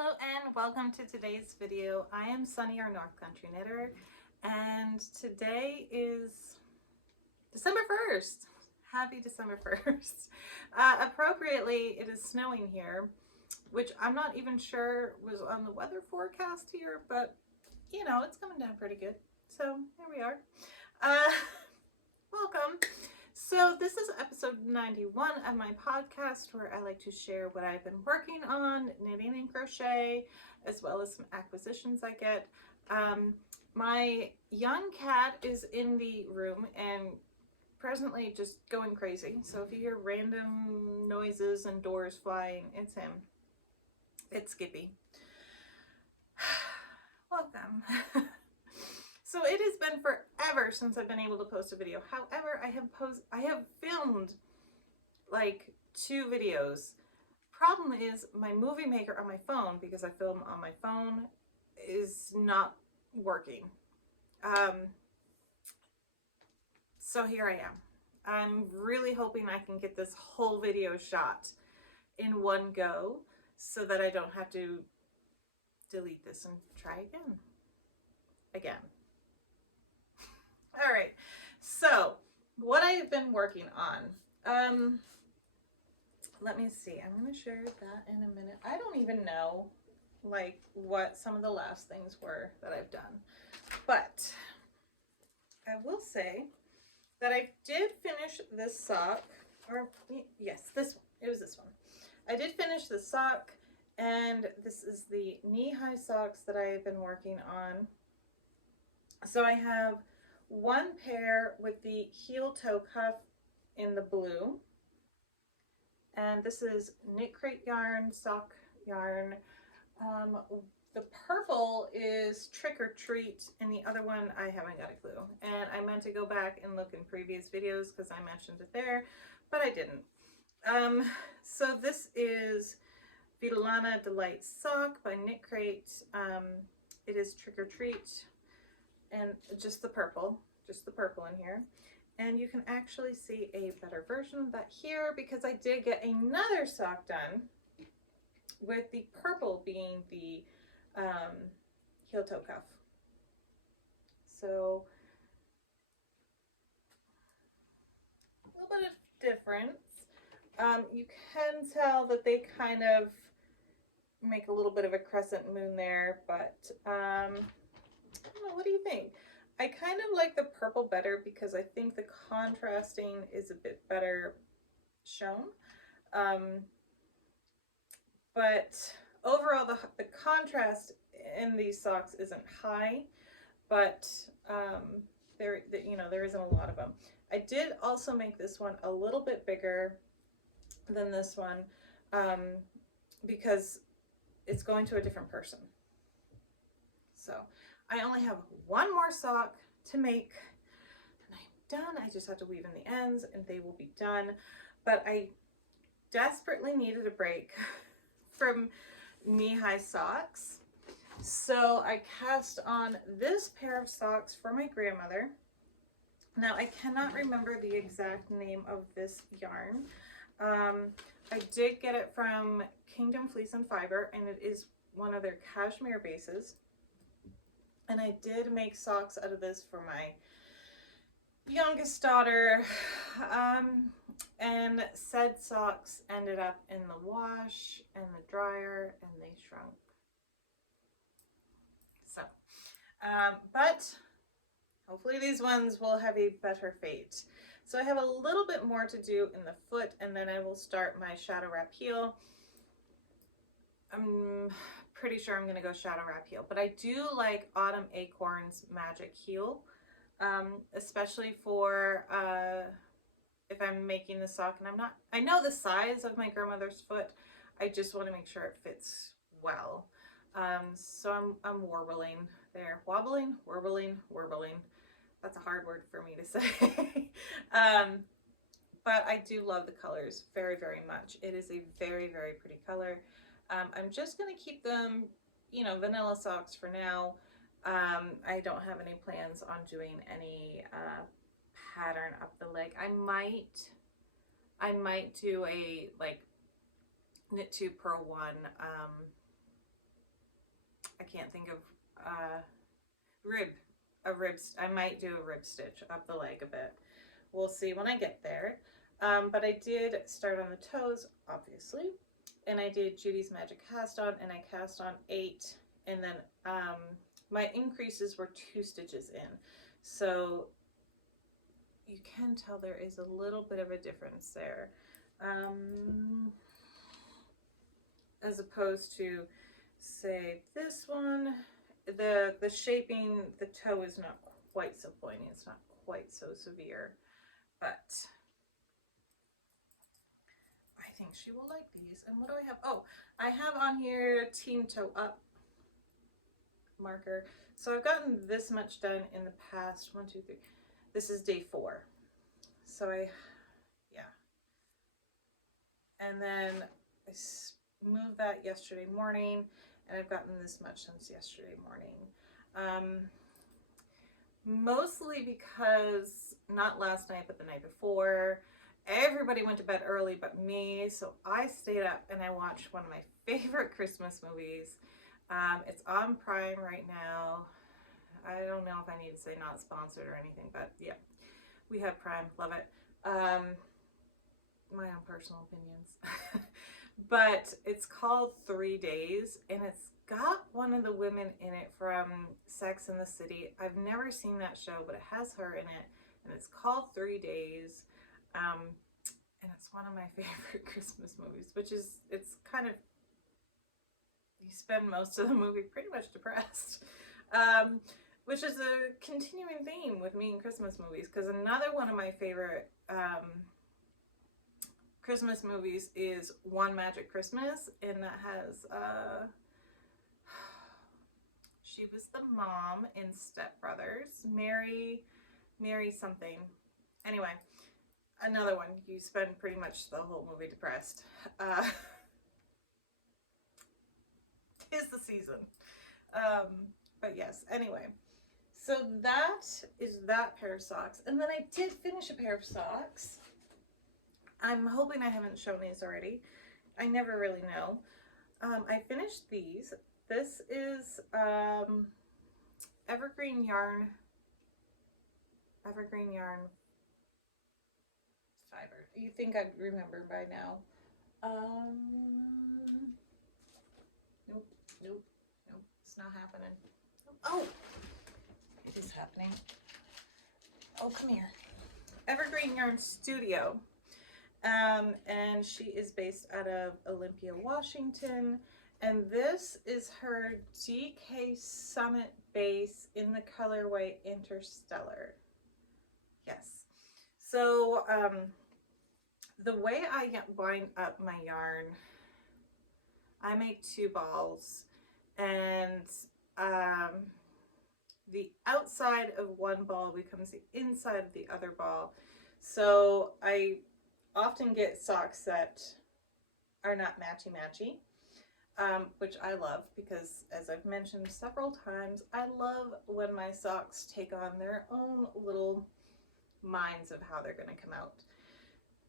Hello and welcome to today's video. I am Sunny, your North Country Knitter, and today is December 1st. Happy December 1st. Appropriately, it is snowing here, which I'm not even sure was on the weather forecast here, but you know, it's coming down pretty good. So here we are. Welcome. So this is episode 91 of my podcast, where I like to share what I've been working on, knitting and crochet, as well as some acquisitions I get. My young cat is in the room and presently just going crazy. So if you hear random noises and doors flying, it's him. It's Skippy. Welcome. So it has been forever since I've been able to post a video. However, I have filmed like 2 videos. Problem is my movie maker on my phone, because I film on my phone, is not working. So here I am. I'm really hoping I can get this whole video shot in one go so that I don't have to delete this and try again. All right, so what I have been working on, let me see, I'm going to share that in a minute. I don't even know like what some of the last things were that I've done, but I will say that I did finish this sock, or yes, this one, it was this one. I did finish the sock, and this is the knee-high socks that I have been working on. So I have one pair with the heel toe cuff in the blue, and this is Knit Crate yarn, sock yarn. The purple is Trick or Treat, and the other one I haven't got a clue. And I meant to go back and look in previous videos because I mentioned it there, but I didn't. So this is Vitalana Delight Sock by Knit Crate. It is Trick or Treat, and just the purple in here. And you can actually see a better version of that here, because I did get another sock done with the purple being the heel toe cuff. So a little bit of difference. You can tell that they kind of make a little bit of a crescent moon there, but I don't know, what do you think? I kind of like the purple better because I think the contrasting is a bit better shown. But overall, the contrast in these socks isn't high, but there isn't a lot of them. I did also make this one a little bit bigger than this one because it's going to a different person. So I only have one more sock to make, and I'm done. I just have to weave in the ends and they will be done. But I desperately needed a break from knee-high socks. So I cast on this pair of socks for my grandmother. Now I cannot remember the exact name of this yarn. I did get it from Kingdom Fleece and Fiber, and it is one of their cashmere bases. And I did make socks out of this for my youngest daughter. And said socks ended up in the wash and the dryer, and they shrunk. So, but hopefully these ones will have a better fate. So I have a little bit more to do in the foot, and then I will start my shadow wrap heel. I'm pretty sure I'm going to go shadow wrap heel, but I do like Autumn Acorns Magic Heel, especially for if I'm making the sock and I know the size of my grandmother's foot. I just want to make sure it fits well. So I'm warbling there. Wobbling, warbling. That's a hard word for me to say. But I do love the colors very, very much. It is a very, very pretty color. I'm just going to keep them, vanilla socks for now. I don't have any plans on doing any pattern up the leg. I might do a like knit 2 purl 1 I can't think of a rib. I might do a rib stitch up the leg a bit. We'll see when I get there. But I did start on the toes, obviously, and I did Judy's Magic Cast On, and I cast on 8, and then my increases were 2 stitches in. So you can tell there is a little bit of a difference there. As opposed to, say, this one, the shaping, the toe is not quite so pointy, it's not quite so severe, but I think she will like these. And what do I have? Oh, I have on here Team Toe Up marker. So I've gotten this much done in the past 1, 2, 3. This is day 4. So yeah. And then I moved that yesterday morning, and I've gotten this much since yesterday morning. Mostly because, not last night, but the night before, everybody went to bed early but me, so I stayed up and I watched one of my favorite Christmas movies. It's on Prime right now. I don't know if I need to say not sponsored or anything, but yeah, we have Prime, love it. My own personal opinions. But it's called 3 Days, and it's got one of the women in it from Sex and the City. I've never seen that show, but it has her in it, and it's called 3 Days. And it's one of my favorite Christmas movies, which is, it's kind of, you spend most of the movie pretty much depressed. Which is a continuing theme with me in Christmas movies, because another one of my favorite Christmas movies is One Magic Christmas, and that has she was the mom in Step Brothers, Mary something. Anyway, another one, you spend pretty much the whole movie depressed. Tis the season. But yes, anyway, so that is that pair of socks, and then I did finish a pair of socks. I'm hoping I haven't shown these already. I never really know. I finished these. This is Evergreen Yarn fiber. You think I'd remember by now. Nope, it's not happening. Oh, it is happening. Oh, come here. Evergreen Yarn Studio. And she is based out of Olympia, Washington, and this is her DK Summit base in the colorway Interstellar. Yes. So the way I wind up my yarn, I make 2 balls, and the outside of one ball becomes the inside of the other ball. So I often get socks that are not matchy-matchy, which I love, because as I've mentioned several times, I love when my socks take on their own little minds of how they're going to come out.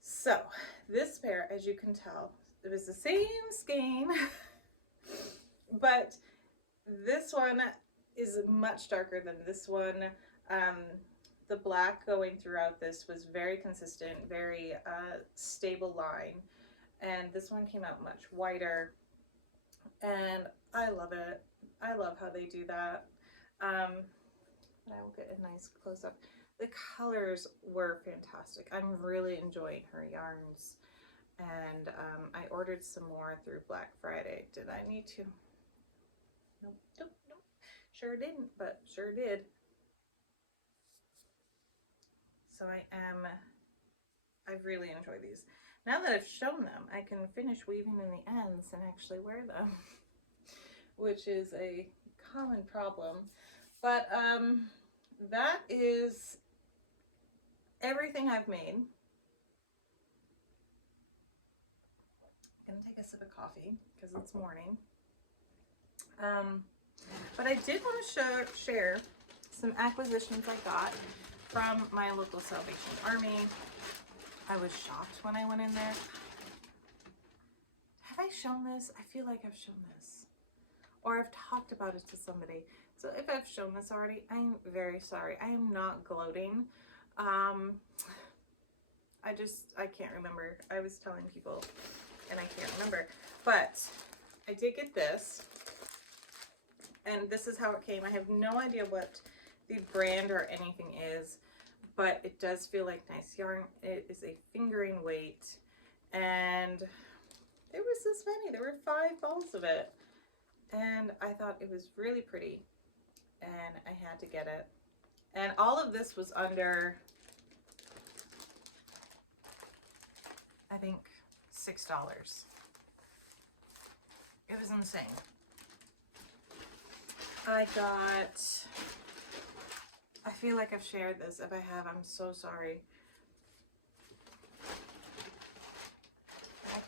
So this pair, as you can tell, it was the same skein, but this one is much darker than this one. The black going throughout this was very consistent, very stable line, and this one came out much whiter, and I love it. I love how they do that. And I will get a nice close-up. The colors were fantastic. I'm really enjoying her yarns, and I ordered some more through Black Friday. Did I need to? Nope. Sure didn't, but sure did. So I really enjoy these. Now that I've shown them, I can finish weaving in the ends and actually wear them, which is a common problem. But that is everything I've made. I'm gonna take a sip of coffee because it's morning. But I did want to share some acquisitions I got from my local Salvation Army. I was shocked when I went in there. Have I shown this? I feel like I've shown this. or I've talked about it to somebody. So if I've shown this already, I'm very sorry. I am not gloating. I can't remember. I was telling people and I can't remember, but I did get this, and this is how it came. I have no idea what the brand or anything is, but it does feel like nice yarn. It is a fingering weight, and there was this many. There were 5 balls of it, and I thought it was really pretty, and I had to get it. And all of this was under, I think, $6. It was insane. I feel like I've shared this. If I have, I'm so sorry.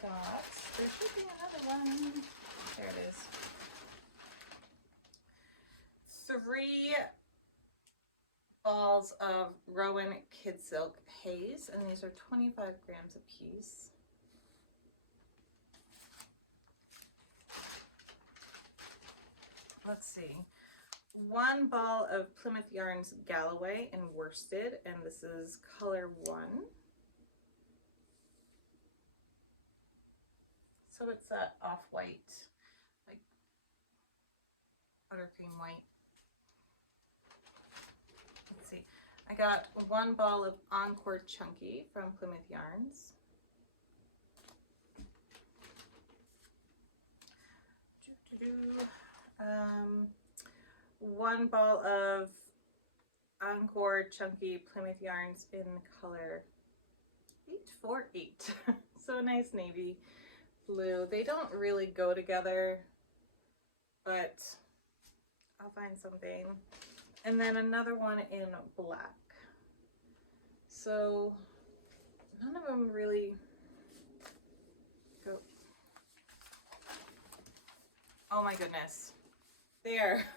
There should be another one. There it is. 3 balls of Rowan Kid Silk Haze, and these are 25 grams a piece. Let's see. 1 ball of Plymouth Yarns Galloway in worsted, and this is color 1. So it's that off-white, like buttercream white. Let's see. I got 1 ball of Encore Chunky from Plymouth Yarns. 1 ball of Encore Chunky Plymouth Yarns in color 848. So a nice navy blue. They don't really go together, but I'll find something. And then another one in black. So none of them really go. Oh my goodness. There.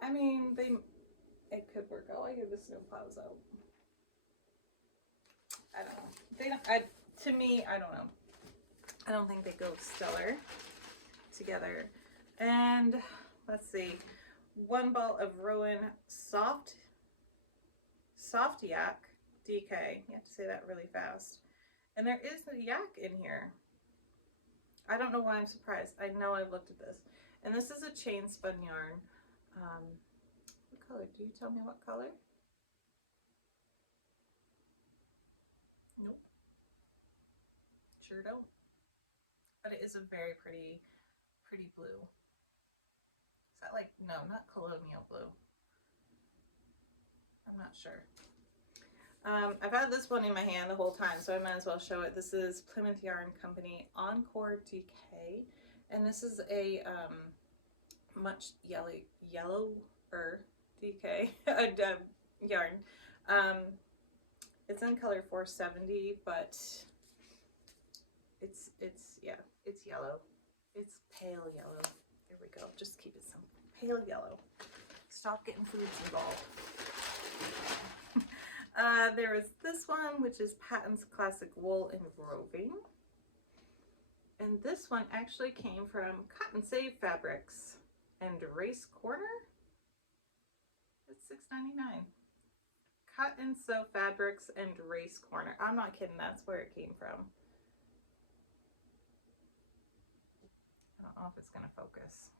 I mean, it could work out. I get the snow plows out. I don't know. They don't, to me, I don't know. I don't think they go stellar together. And let's see. 1 ball of Rowan Soft Yak DK. You have to say that really fast. And there is a yak in here. I don't know why I'm surprised. I know I've looked at this. And this is a chain spun yarn. What color? Do you tell me what color? Nope. Sure don't. But it is a very pretty blue. Is that like, no, not colonial blue. I'm not sure. I've had this one in my hand the whole time, so I might as well show it. This is Plymouth Yarn Company Encore DK, and this is a much yellower DK yarn. It's in color 470, but it's yellow. It's pale yellow. There we go. Just keep it simple. Pale yellow. Stop getting foods involved. There is this one, which is Patton's Classic Wool and Roving. And this one actually came from Cotton Save Fabrics and Race Corner. It's $6.99. Cotton Sew Fabrics and Race Corner. I'm not kidding, that's where it came from. I don't know if it's gonna focus.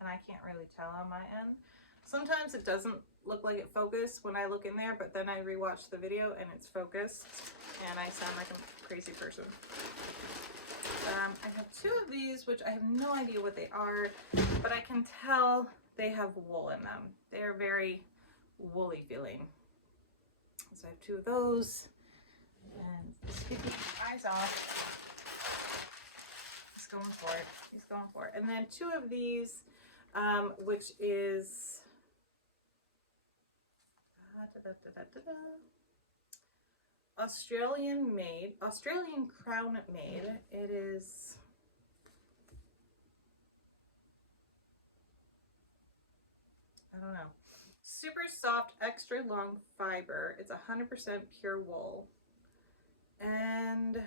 And I can't really tell on my end. Sometimes it doesn't look like it focused when I look in there, but then I rewatch the video and it's focused and I sound like a crazy person. I have 2 of these, which I have no idea what they are, but I can tell they have wool in them. They're very woolly feeling. So I have 2 of those, and just keep your eyes off. He's going for it. He's going for it. And then 2 of these, which is Australian crown made. It is I don't know. Super soft, extra long fiber. It's 100% pure wool. And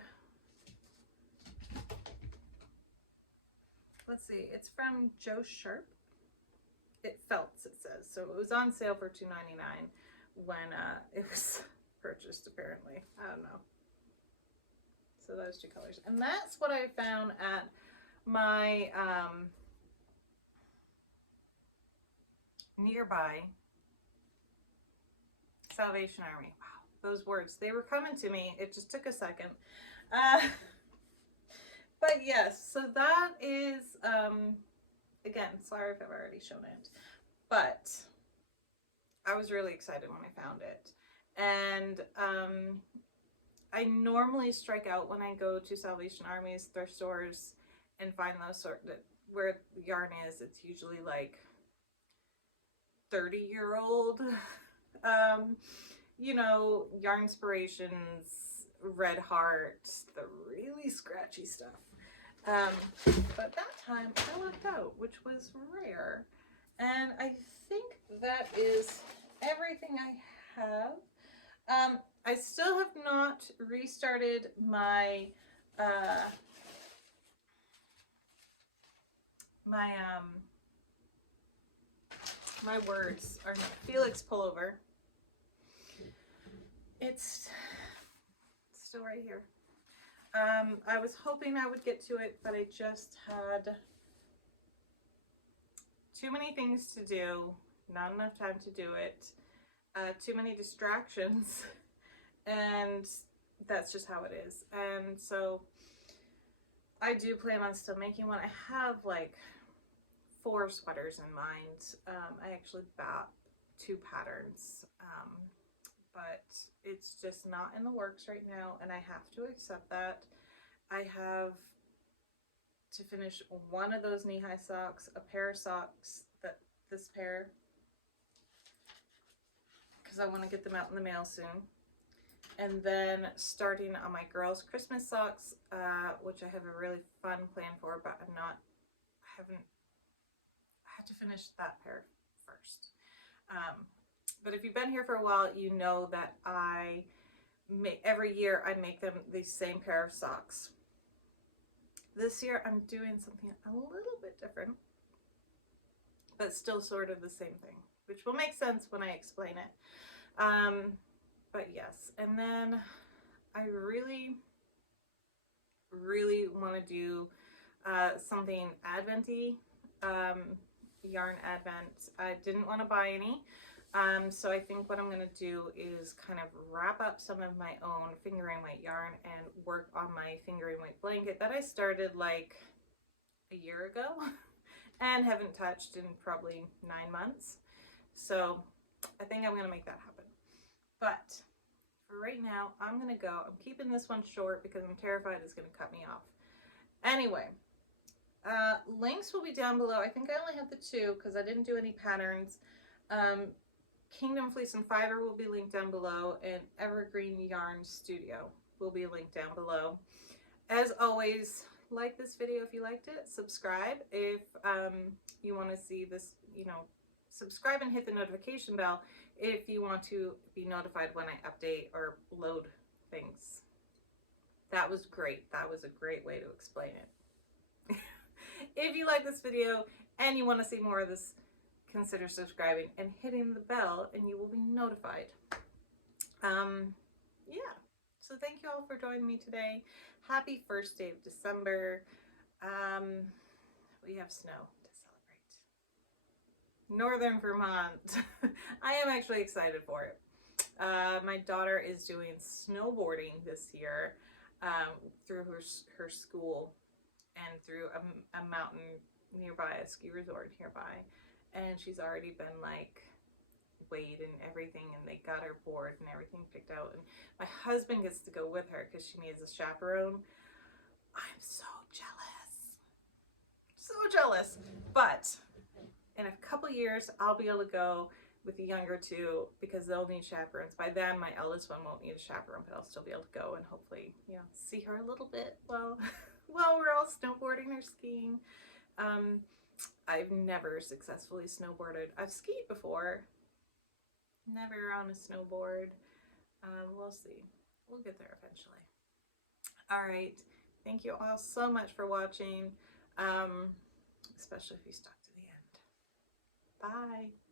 let's see, it's from Joe Sharp. It Felts, it says. So it was on sale for $2.99 when it was purchased, apparently. I don't know. So those two colors. And that's what I found at my nearby Salvation Army. Wow, those words, they were coming to me. It just took a second. But yes, so that is, again, sorry if I've already shown it, but I was really excited when I found it. And I normally strike out when I go to Salvation Army's thrift stores and find those sort of, where the yarn is, it's usually like 30-year-old, you know, Yarnspirations, Red Heart, the really scratchy stuff. But that time I lucked out, which was rare. And I think that is everything I have. I still have not restarted my my words are Felix pullover. It's still right here. I was hoping I would get to it, but I just had too many things to do, not enough time to do it, too many distractions, and that's just how it is. And so I do plan on still making one. I have like 4 sweaters in mind. I actually bought 2 patterns, but it's just not in the works right now, and I have to accept that. I have to finish one of those knee-high socks, a pair of socks, this pair, because I want to get them out in the mail soon. And then starting on my girls' Christmas socks, which I have a really fun plan for, but I had to finish that pair first. But if you've been here for a while, you know that every year I make them the same pair of socks. This year I'm doing something a little bit different, but still sort of the same thing, which will make sense when I explain it. But yes, and then I really, really want to do something Advent-y, yarn Advent. I didn't want to buy any. So I think what I'm going to do is kind of wrap up some of my own fingering weight yarn and work on my fingering weight blanket that I started like a year ago and haven't touched in probably 9 months. So I think I'm going to make that happen. But for right now, I'm going to go. I'm keeping this one short because I'm terrified it's going to cut me off. Anyway, links will be down below. I think I only have the 2 because I didn't do any patterns. Kingdom Fleece and Fiber will be linked down below, and Evergreen Yarn Studio will be linked down below. As always, like this video if you liked it, subscribe if you want to see this, you know, subscribe and hit the notification bell if you want to be notified when I update or load things. That was great. That was a great way to explain it. If you like this video and you want to see more of this, consider subscribing and hitting the bell and you will be notified. Yeah, so thank you all for joining me today. Happy first day of December. We have snow to celebrate. Northern Vermont. I am actually excited for it. My daughter is doing snowboarding this year through her school and through a mountain nearby, a ski resort nearby. And she's already been like weighed and everything, and they got her board and everything picked out. And my husband gets to go with her because she needs a chaperone. I'm so jealous. So jealous. But in a couple years, I'll be able to go with the younger 2 because they'll need chaperones. By then, my eldest one won't need a chaperone, but I'll still be able to go and hopefully, you know, see her a little bit while we're all snowboarding or skiing. I've never successfully snowboarded. I've skied before, never on a snowboard. We'll see. We'll get there eventually. All right. Thank you all so much for watching. especially if you stuck to the end. Bye.